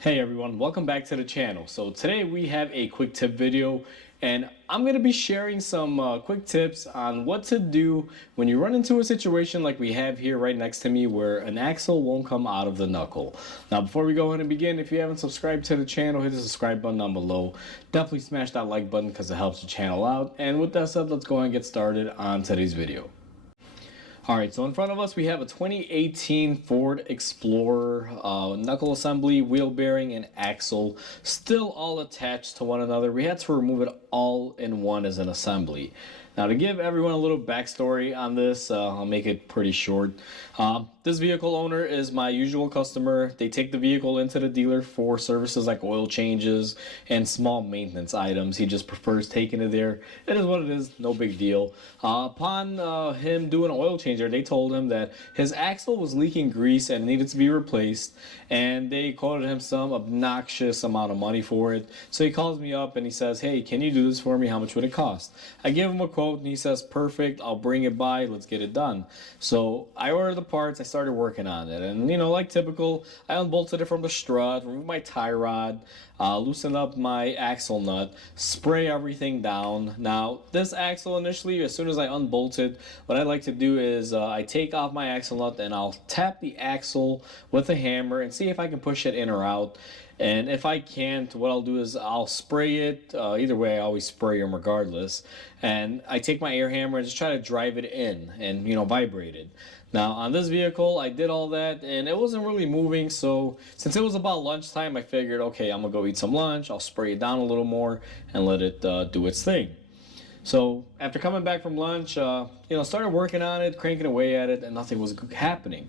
Hey everyone, welcome back to the channel. So today we have a quick tip video and I'm going to be sharing some quick tips on what to do when you run into a situation like we have here right next to me where an axle won't come out of the knuckle. Now before we go ahead and begin, if you haven't subscribed to the channel, hit the subscribe button down below. Definitely smash that like button because it helps the channel out. And with that said, let's go ahead and get started on today's video. Alright, so in front of us we have a 2018 Ford Explorer knuckle assembly, wheel bearing, and axle, still all attached to one another. We had to remove it all in one as an assembly. Now to give everyone a little backstory on this, I'll make it pretty short. This vehicle owner is my usual customer. They take the vehicle into the dealer for services like oil changes and small maintenance items. He just prefers taking it there. It is what it is, no big deal. Upon him doing an oil change, they told him that his axle was leaking grease and needed to be replaced, and they quoted him some obnoxious amount of money for it. So he calls me up and he says, hey, can you do this for me? How much would it cost? I give him a quote and he says, perfect, I'll bring it by, let's get it done. So I ordered the parts, I started working on it, and like typical, I unbolted it from the strut, removed my tie rod, loosen up my axle nut, spray everything down. Now this axle initially, as soon as I unbolted, what I like to do is I take off my axle nut and I'll tap the axle with a hammer and see if I can push it in or out. And if I can't, what I'll do is I'll spray it. Either way, I always spray them regardless. And I take my air hammer and just try to drive it in and, vibrate it. Now, on this vehicle, I did all that and it wasn't really moving. So, since it was about lunchtime, I figured, okay, I'm going to go eat some lunch. I'll spray it down a little more and let it do its thing. So after coming back from lunch, started working on it, cranking away at it, and nothing was happening.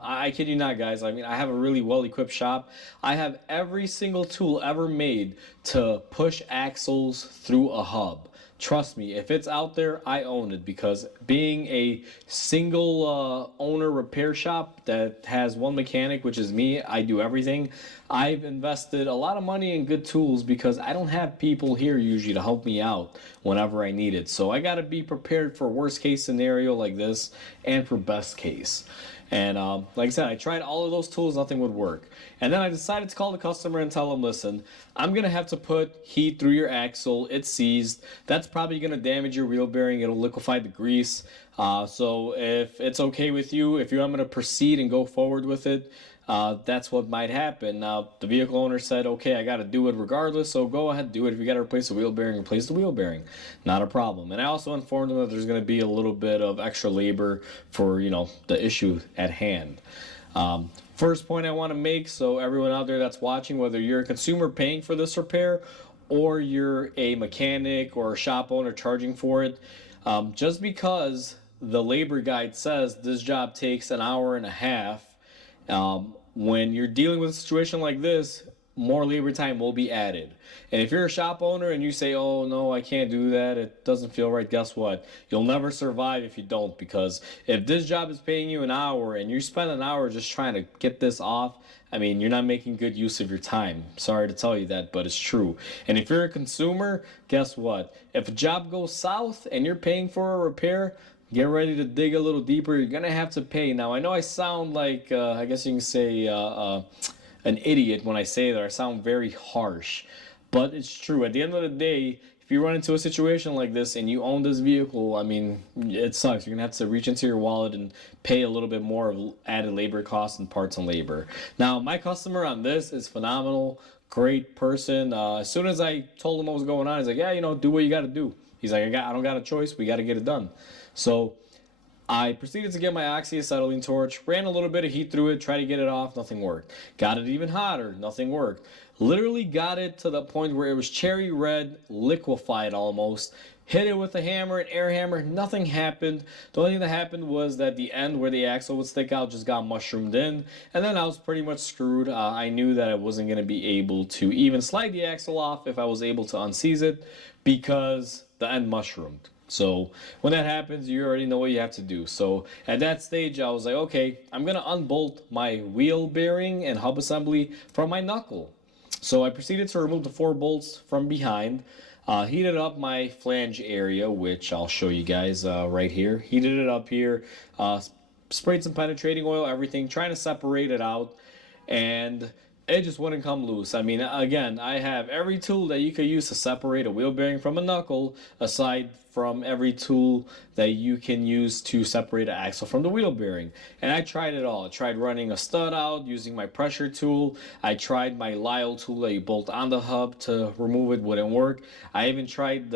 I kid you not, guys. I mean, I have a really well-equipped shop. I have every single tool ever made to push axles through a hub. Trust me, if it's out there, I own it, because being a single owner repair shop that has one mechanic, which is me, I do everything. I've invested a lot of money in good tools because I don't have people here usually to help me out whenever I need it. So I got to be prepared for worst case scenario like this and for best case. And like I said, I tried all of those tools, nothing would work. And then I decided to call the customer and tell them, listen, I'm going to have to put heat through your axle. It's seized. That's probably going to damage your wheel bearing. It'll liquefy the grease. So if it's okay with you, if you want me to proceed and go forward with it, that's what might happen. Now, the vehicle owner said, okay, I got to do it regardless, so go ahead, do it. If you got to replace the wheel bearing, replace the wheel bearing. Not a problem. And I also informed them that there's going to be a little bit of extra labor for, the issue at hand. First point I want to make, so everyone out there that's watching, whether you're a consumer paying for this repair or you're a mechanic or a shop owner charging for it, just because the labor guide says this job takes an hour and a half, when you're dealing with a situation like this, more labor time will be added. And if you're a shop owner and you say, oh no, I can't do that, it doesn't feel right, guess what? You'll never survive if you don't, because if this job is paying you an hour and you spend an hour just trying to get this off, I mean, you're not making good use of your time. Sorry to tell you that, but it's true. And if you're a consumer, guess what? If a job goes south and you're paying for a repair, get ready to dig a little deeper. You're going to have to pay. Now, I know I sound like, I guess you can say, an idiot when I say that. I sound very harsh. But it's true. At the end of the day, if you run into a situation like this and you own this vehicle, I mean, it sucks. You're going to have to reach into your wallet and pay a little bit more of added labor costs and parts and labor. Now, my customer on this is phenomenal. Great person. As soon as I told him what was going on, he's like, yeah, do what you got to do. He's like, I don't got a choice. We got to get it done. So I proceeded to get my oxyacetylene torch, ran a little bit of heat through it, tried to get it off, nothing worked. Got it even hotter, nothing worked. Literally got it to the point where it was cherry red, liquefied almost. Hit it with a hammer, an air hammer, nothing happened. The only thing that happened was that the end where the axle would stick out just got mushroomed in, and then I was pretty much screwed. I knew that I wasn't going to be able to even slide the axle off if I was able to unseize it, because the end mushroomed. So when that happens, you already know what you have to do. So at that stage, I was like, okay, I'm going to unbolt my wheel bearing and hub assembly from my knuckle. So I proceeded to remove the 4 bolts from behind, heated up my flange area, which I'll show you guys right here. Heated it up here, sprayed some penetrating oil, everything, trying to separate it out. And it just wouldn't come loose. I mean, again, I have every tool that you could use to separate a wheel bearing from a knuckle, aside from every tool that you can use to separate an axle from the wheel bearing. And I tried it all. I tried running a stud out using my pressure tool. I tried my Lyle tool that you bolt on the hub to remove it, wouldn't work. I even tried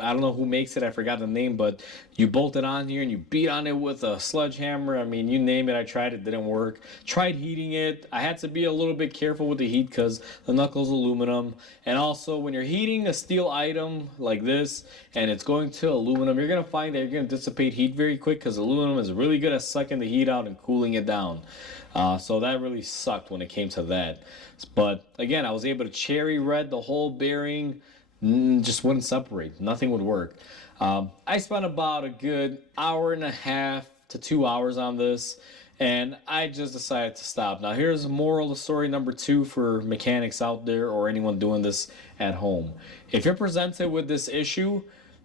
I don't know who makes it, I forgot the name, but you bolt it on here and you beat on it with a sledgehammer. I mean, you name it, I tried it, didn't work. Tried heating it. I had to be a little bit careful with the heat because the knuckle's aluminum. And also, when you're heating a steel item like this and it's going to aluminum, you're going to find that you're going to dissipate heat very quick because aluminum is really good at sucking the heat out and cooling it down. So that really sucked when it came to that. But again, I was able to cherry red the whole bearing. Just wouldn't separate. Nothing would work. I spent about a good hour and a half to 2 hours on this, and I just decided to stop. Now, here's the moral of story number 2 for mechanics out there or anyone doing this at home. If you're presented with this issue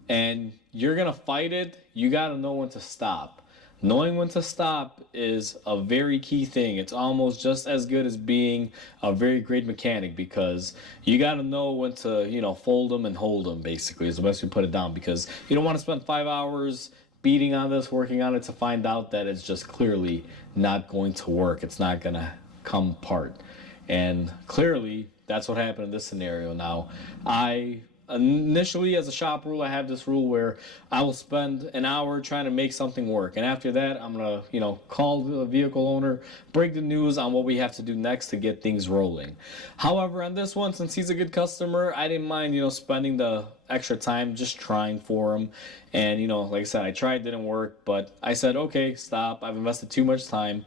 and you're gonna fight it, you gotta know when to stop. Knowing when to stop is a very key thing. It's almost just as good as being a very great mechanic because you got to know when to, fold them and hold them, basically, is the best way to put it down, because you don't want to spend 5 hours beating on this, working on it to find out that it's just clearly not going to work. It's not going to come apart. And clearly, that's what happened in this scenario. Now, initially, as a shop rule, I have this rule where I will spend an hour trying to make something work, and after that I'm gonna call the vehicle owner, break the news on what we have to do next to get things rolling. However, on this one, since he's a good customer, I didn't mind spending the extra time just trying for him. And like I said, I tried, didn't work, but I said, okay, stop, I've invested too much time,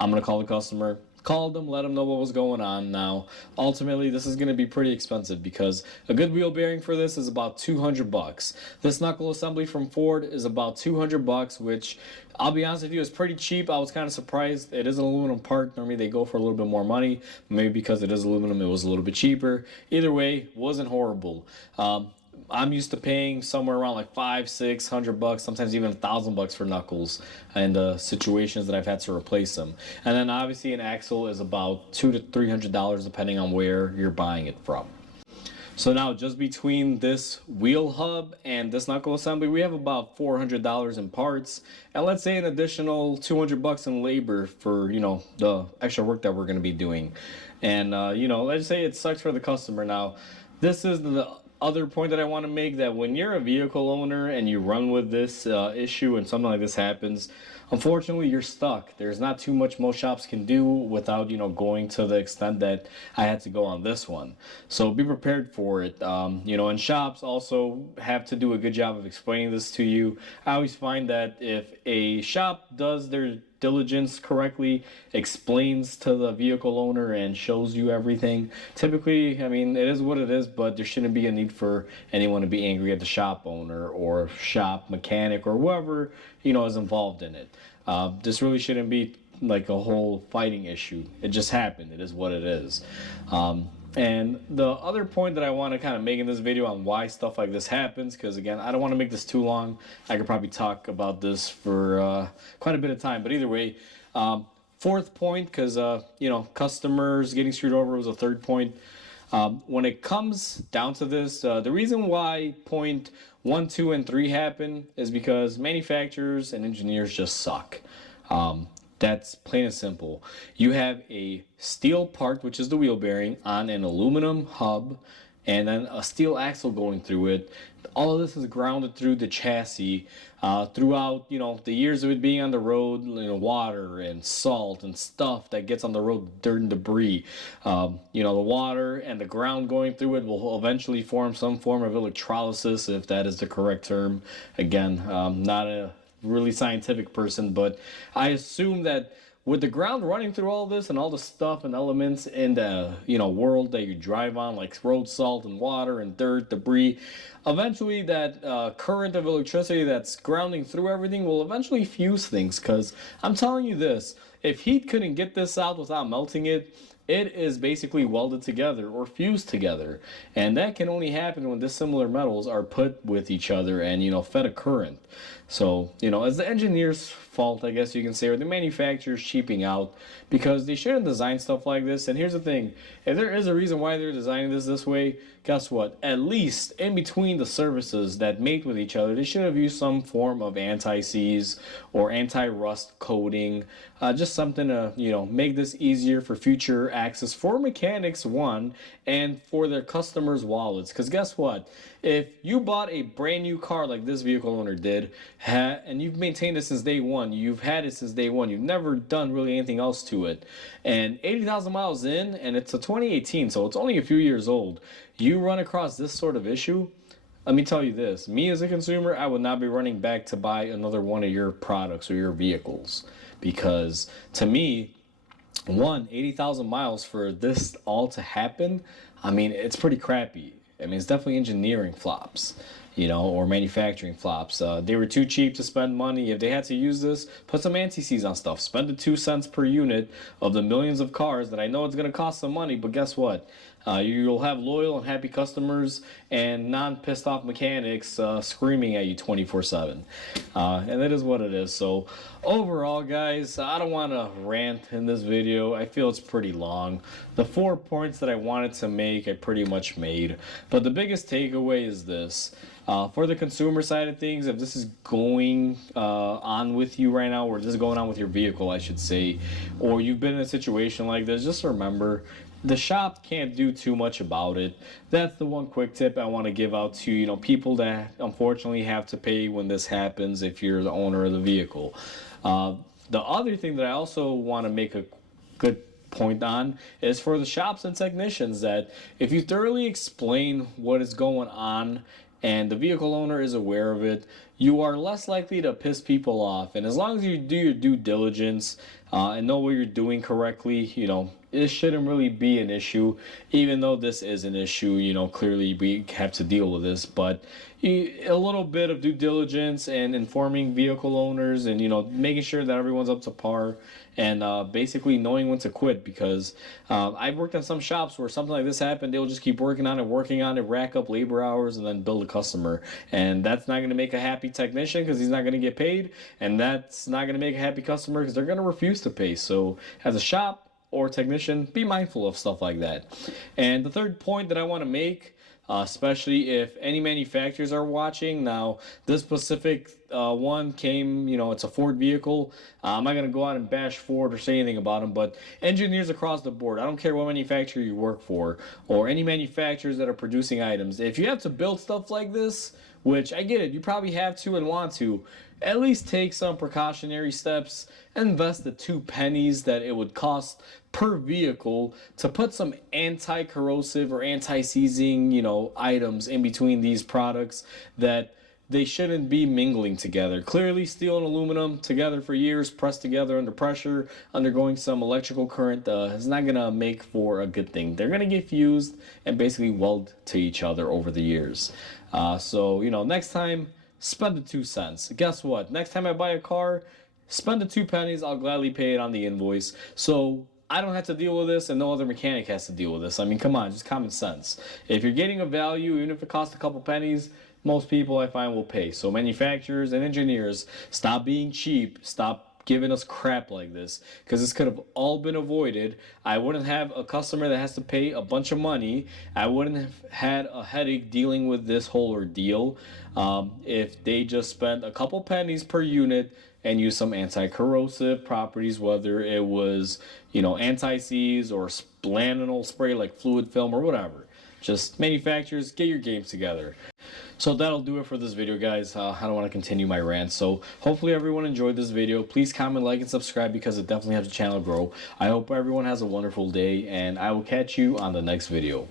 I'm gonna call the customer. Called them, let them know what was going on. Now, ultimately, this is going to be pretty expensive because a good wheel bearing for this is about $200. This knuckle assembly from Ford is about $200, which I'll be honest with you, is pretty cheap. I was kind of surprised. It is an aluminum part. Normally, they go for a little bit more money. Maybe because it is aluminum, it was a little bit cheaper. Either way, wasn't horrible. I'm used to paying somewhere around like $500-600, sometimes even $1,000 for knuckles, and situations that I've had to replace them. And then obviously an axle is about $200 to $300 depending on where you're buying it from. So now, just between this wheel hub and this knuckle assembly, we have about $400 in parts, and let's say an additional $200 in labor for the extra work that we're going to be doing. And let's say it sucks for the customer. Now, this is the other point that I want to make, that when you're a vehicle owner and you run with this issue and something like this happens, unfortunately you're stuck. There's not too much most shops can do without going to the extent that I had to go on this one. So be prepared for it. And shops also have to do a good job of explaining this to you. I always find that if a shop does their diligence correctly, explains to the vehicle owner and shows you everything, typically, I mean, it is what it is, but there shouldn't be a need for anyone to be angry at the shop owner or shop mechanic or whoever is involved in it. This really shouldn't be like a whole fighting issue. It just happened. It is what it is. And the other point that I want to kind of make in this video on why stuff like this happens, because again, I don't want to make this too long. I could probably talk about this for quite a bit of time. But either way, fourth point, because customers getting screwed over was a third point. When it comes down to this, the reason why point 1, 2, and 3 happen is because manufacturers and engineers just suck. That's plain and simple. You have a steel part, which is the wheel bearing, on an aluminum hub, and then a steel axle going through it. All of this is grounded through the chassis throughout the years of it being on the road. Water and salt and stuff that gets on the road, dirt and debris. The water and the ground going through it will eventually form some form of electrolysis, if that is the correct term. Again, not a really scientific person, but I assume that with the ground running through all this and all the stuff and elements in the world that you drive on, like road salt and water and dirt, debris, eventually that current of electricity that's grounding through everything will eventually fuse things. Because I'm telling you this, if heat couldn't get this out without melting it, it is basically welded together or fused together. And that can only happen when dissimilar metals are put with each other and fed a current. So, it's the engineer's fault, I guess you can say, or the manufacturer's cheaping out because they shouldn't design stuff like this. And here's the thing, if there is a reason why they're designing this way, guess what? At least in between the surfaces that mate with each other, they should have used some form of anti-seize or anti-rust coating, just something to, make this easier for future access for mechanics, one, and for their customers' wallets. Because guess what? If you bought a brand new car like this vehicle owner did, and you've maintained it since day one, you've had it since day one, you've never done really anything else to it, and 80,000 miles in, and it's a 2018, so it's only a few years old, you run across this sort of issue, let me tell you this, me as a consumer, I would not be running back to buy another one of your products or your vehicles. Because to me, 80,000 miles for this all to happen, I mean, it's pretty crappy. I mean, it's definitely engineering flops, or manufacturing flops. They were too cheap to spend money. If they had to use this, put some anti-seize on stuff. Spend the 2 cents per unit of the millions of cars that I know it's going to cost some money, but guess what? You'll have loyal and happy customers and non-pissed off mechanics screaming at you 24/7. And that is what it is. So overall, guys, I don't want to rant in this video. I feel it's pretty long. The 4 points that I wanted to make, I pretty much made. But the biggest takeaway is this. For the consumer side of things, if this is going on with you right now, or this is going on with your vehicle, I should say, or you've been in a situation like this, just remember, the shop can't do too much about it. That's the one quick tip I want to give out to people that unfortunately have to pay when this happens if you're the owner of the vehicle. The other thing that I also want to make a good point on is for the shops and technicians, that if you thoroughly explain what is going on and the vehicle owner is aware of it, you are less likely to piss people off. And as long as you do your due diligence and know what you're doing correctly, it shouldn't really be an issue. Even though this is an issue, clearly we have to deal with this. But a little bit of due diligence and informing vehicle owners and, making sure that everyone's up to par and basically knowing when to quit. Because I've worked in some shops where something like this happened, they'll just keep working on it, rack up labor hours, and then build a customer. And that's not going to make a happy technician because he's not going to get paid. And that's not going to make a happy customer because they're going to refuse to pay. So as a shop or technician, be mindful of stuff like that. And the third point that I want to make, especially if any manufacturers are watching. Now, this specific one came, it's a Ford vehicle. I'm not going to go out and bash Ford or say anything about them, but engineers across the board, I don't care what manufacturer you work for or any manufacturers that are producing items. If you have to build stuff like this, which I get it, you probably have to and want to, at least take some precautionary steps and invest the 2 pennies that it would cost per vehicle to put some anti-corrosive or anti-seizing, items in between these products that they shouldn't be mingling together. Clearly, steel and aluminum together for years, pressed together under pressure, undergoing some electrical current, is not going to make for a good thing. They're going to get fused and basically weld to each other over the years. So, next time, spend the 2 cents. Guess what? Next time I buy a car, spend the 2 pennies. I'll gladly pay it on the invoice. So I don't have to deal with this and no other mechanic has to deal with this. I mean, come on, just common sense. If you're getting a value, even if it costs a couple pennies, most people I find will pay. So manufacturers and engineers, stop being cheap. Stop giving us crap like this, because this could have all been avoided. I wouldn't have a customer that has to pay a bunch of money. I wouldn't have had a headache dealing with this whole ordeal if they just spent a couple pennies per unit and used some anti-corrosive properties, whether it was anti-seize or lanolin spray like fluid film or whatever. Just manufacturers, get your games together. So that'll do it for this video, guys. I don't want to continue my rant. So hopefully everyone enjoyed this video. Please comment, like, and subscribe because it definitely helps the channel grow. I hope everyone has a wonderful day, and I will catch you on the next video.